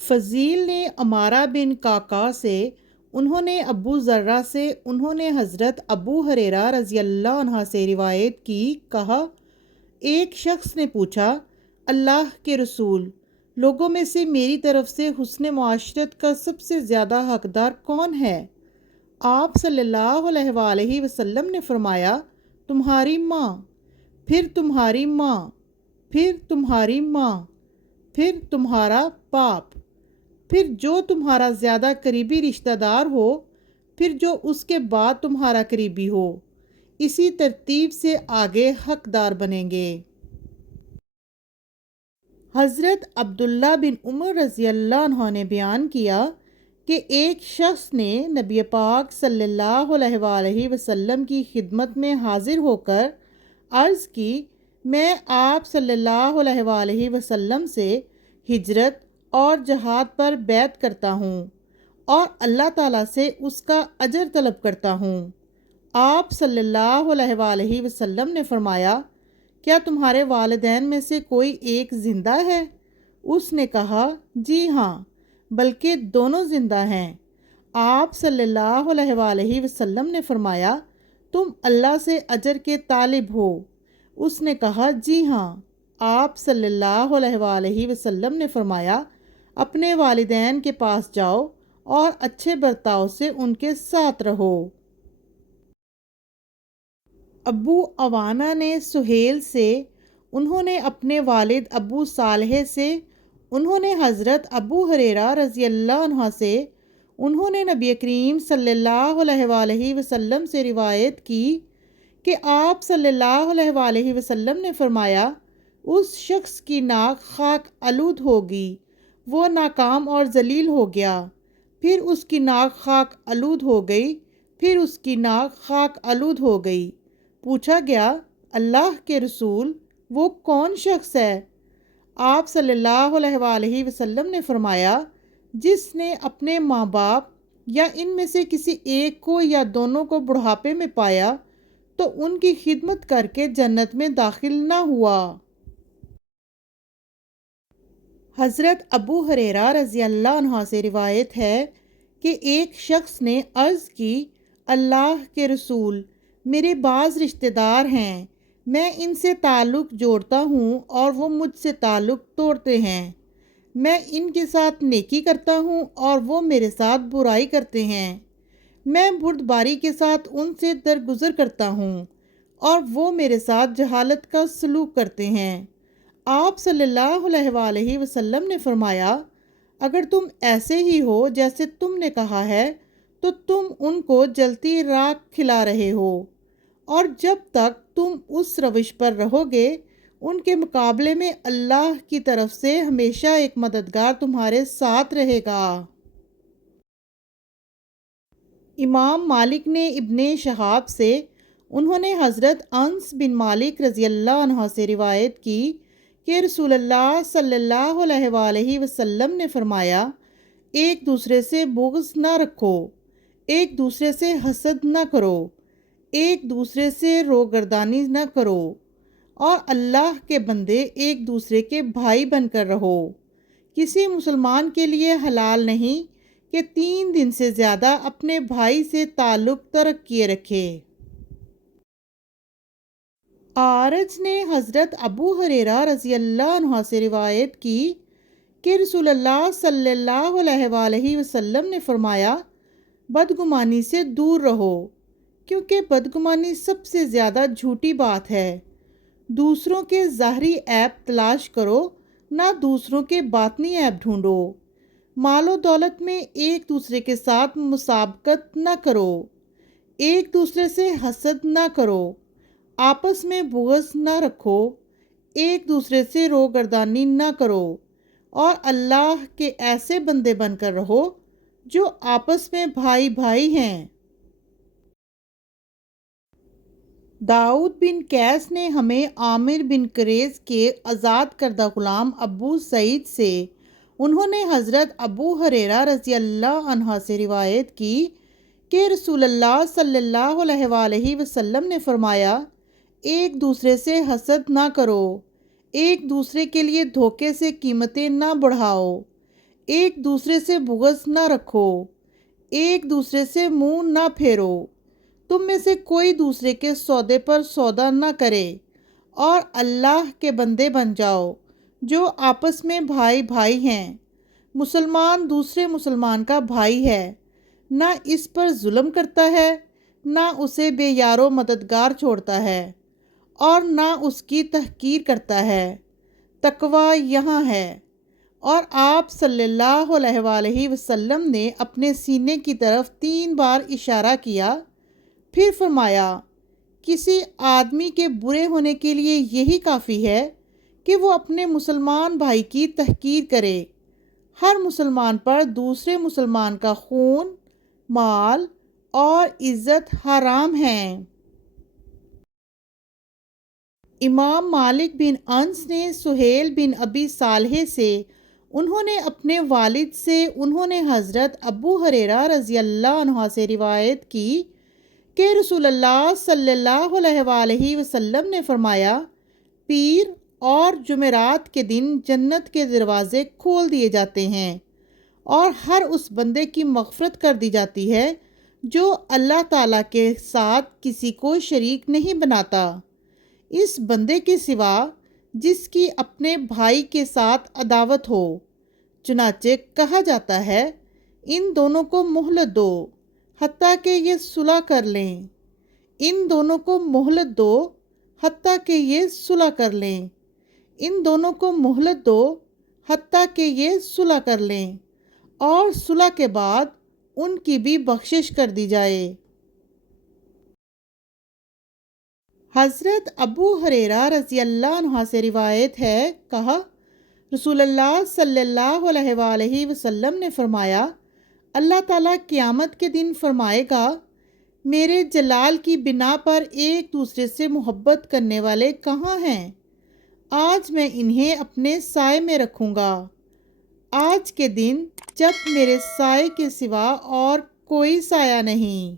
فضیل نے عمارہ بن قعقاع سے، انہوں نے ابو ذرہ سے، انہوں نے حضرت ابو ہریرہ رضی اللہ عنہ سے روایت کی، کہا ایک شخص نے پوچھا، اللہ کے رسول، لوگوں میں سے میری طرف سے حسن معاشرت کا سب سے زیادہ حقدار کون ہے؟ آپ صلی اللہ علیہ وآلہ وسلم نے فرمایا، تمہاری ماں، پھر تمہاری ماں، پھر تمہاری ماں، پھر تمہارا باپ، پھر جو تمہارا زیادہ قریبی رشتہ دار ہو، پھر جو اس کے بعد تمہارا قریبی ہو، اسی ترتیب سے آگے حقدار بنیں گے۔ حضرت عبداللہ بن عمر رضی اللہ عنہ نے بیان کیا کہ ایک شخص نے نبی پاک صلی اللہ علیہ وآلہ وسلم کی خدمت میں حاضر ہو کر عرض کی، میں آپ صلی اللہ علیہ وآلہ وسلم سے ہجرت اور جہاد پر بیعت کرتا ہوں اور اللہ تعالیٰ سے اس کا اجر طلب کرتا ہوں۔ آپ صلی اللہ علیہ وآلہ وسلم نے فرمایا، کیا تمہارے والدین میں سے کوئی ایک زندہ ہے؟ اس نے کہا، جی ہاں، بلکہ دونوں زندہ ہیں۔ آپ صلی اللہ علیہ وآلہ وسلم نے فرمایا، تم اللہ سے اجر کے طالب ہو؟ اس نے کہا، جی ہاں۔ آپ صلی اللہ علیہ وآلہ وسلم نے فرمایا، اپنے والدین کے پاس جاؤ اور اچھے برتاؤ سے ان کے ساتھ رہو۔ ابو عوانہ نے سہیل سے، انہوں نے اپنے والد ابو صالح سے، انہوں نے حضرت ابو ہریرہ رضی اللہ عنہ سے، انہوں نے نبی کریم صلی اللہ علیہ وآلہ وسلم سے روایت کی کہ آپ صلی اللہ علیہ وآلہ وسلم نے فرمایا، اس شخص کی ناک خاک آلود ہوگی، وہ ناکام اور ذلیل ہو گیا۔ پھر اس کی ناک خاک آلود ہو گئی، پھر اس کی ناک خاک آلود ہو گئی۔ پوچھا گیا، اللہ کے رسول، وہ کون شخص ہے؟ آپ صلی اللہ علیہ وآلہ وسلم نے فرمایا، جس نے اپنے ماں باپ یا ان میں سے کسی ایک کو یا دونوں کو بڑھاپے میں پایا تو ان کی خدمت کر کے جنت میں داخل نہ ہوا۔ حضرت ابو ہریرہ رضی اللہ عنہ سے روایت ہے کہ ایک شخص نے عرض کی، اللہ کے رسول، میرے بعض رشتہ دار ہیں، میں ان سے تعلق جوڑتا ہوں اور وہ مجھ سے تعلق توڑتے ہیں۔ میں ان کے ساتھ نیکی کرتا ہوں اور وہ میرے ساتھ برائی کرتے ہیں۔ میں بردباری کے ساتھ ان سے درگزر کرتا ہوں اور وہ میرے ساتھ جہالت کا سلوک کرتے ہیں۔ آپ صلی اللہ علیہ وآلہ وسلم نے فرمایا، اگر تم ایسے ہی ہو جیسے تم نے کہا ہے تو تم ان کو جلتی راکھ کھلا رہے ہو، اور جب تک تم اس روش پر رہو گے ان کے مقابلے میں اللہ کی طرف سے ہمیشہ ایک مددگار تمہارے ساتھ رہے گا۔ امام مالک نے ابن شہاب سے، انہوں نے حضرت انس بن مالک رضی اللہ عنہ سے روایت کی کہ رسول اللہ صلی اللہ علیہ وآلہ وسلم نے فرمایا، ایک دوسرے سے بغض نہ رکھو، ایک دوسرے سے حسد نہ کرو، ایک دوسرے سے روگردانی نہ کرو، اور اللہ کے بندے ایک دوسرے کے بھائی بن کر رہو۔ کسی مسلمان کے لیے حلال نہیں کہ 3 دن سے زیادہ اپنے بھائی سے تعلق ترک کیے رکھے۔ اعرج نے حضرت ابو ہریرہ رضی اللہ عنہ سے روایت کی کہ رسول اللہ صلی اللہ علیہ وآلہ وسلم نے فرمایا، بدگمانی سے دور رہو، کیونکہ بدگمانی سب سے زیادہ جھوٹی بات ہے۔ دوسروں کے ظاہری عیب تلاش کرو، نہ دوسروں کے باطنی عیب ڈھونڈو۔ مال و دولت میں ایک دوسرے کے ساتھ مسابقت نہ کرو، ایک دوسرے سے حسد نہ کرو، آپس میں بغض نہ رکھو، ایک دوسرے سے روگردانی نہ کرو، اور اللہ کے ایسے بندے بن کر رہو جو آپس میں بھائی بھائی ہیں۔ داؤد بن کیس نے ہمیں عامر بن کریز کے آزاد کردہ غلام ابو سعید سے، انہوں نے حضرت ابو ہریرہ رضی اللہ عنہ سے روایت کی کہ رسول اللہ صلی اللہ علیہ وآلہ وسلم نے فرمایا، ایک دوسرے سے حسد نہ کرو، ایک دوسرے کے لیے دھوکے سے قیمتیں نہ بڑھاؤ، ایک دوسرے سے بغض نہ رکھو، ایک دوسرے سے منہ نہ پھیرو، تم میں سے کوئی دوسرے کے سودے پر سودا نہ کرے، اور اللہ کے بندے بن جاؤ جو آپس میں بھائی بھائی ہیں۔ مسلمان دوسرے مسلمان کا بھائی ہے، نہ اس پر ظلم کرتا ہے، نہ اسے بے یار و مددگار چھوڑتا ہے، اور نہ اس کی تحقیر کرتا ہے۔ تقوی یہاں ہے۔ اور آپ صلی اللہ علیہ وآلہ وسلم نے اپنے سینے کی طرف 3 بار اشارہ کیا، پھر فرمایا، کسی آدمی کے برے ہونے کے لیے یہی کافی ہے کہ وہ اپنے مسلمان بھائی کی تحقیر کرے۔ ہر مسلمان پر دوسرے مسلمان کا خون، مال اور عزت حرام ہیں۔ امام مالک بن انس نے سہیل بن ابی صالح سے، انہوں نے اپنے والد سے، انہوں نے حضرت ابو ہریرہ رضی اللہ عنہ سے روایت کی کہ رسول اللہ صلی اللہ علیہ وآلہ وسلم نے فرمایا، پیر اور جمعرات کے دن جنت کے دروازے کھول دیے جاتے ہیں، اور ہر اس بندے کی مغفرت کر دی جاتی ہے جو اللہ تعالیٰ کے ساتھ کسی کو شریک نہیں بناتا، اس بندے کے سوا جس کی اپنے بھائی کے ساتھ عداوت ہو۔ چنانچہ کہا جاتا ہے، ان دونوں کو مہلت دو حتیٰ کہ یہ صلح کر لیں، ان دونوں کو مہلت دو حتیٰ کہ یہ صلح کر لیں، ان دونوں کو مہلت دو حتیٰ کہ یہ صلح کر لیں، اور صلح کے بعد ان کی بھی بخشش کر دی جائے۔ حضرت ابو ہریرہ رضی اللہ عنہ سے روایت ہے، کہا، رسول اللہ صلی اللہ علیہ وآلہ وسلم نے فرمایا، اللہ تعالیٰ قیامت کے دن فرمائے گا، میرے جلال کی بنا پر ایک دوسرے سے محبت کرنے والے کہاں ہیں؟ آج میں انہیں اپنے سائے میں رکھوں گا۔ آج کے دن جب میرے سائے کے سوا اور کوئی سایہ نہیں۔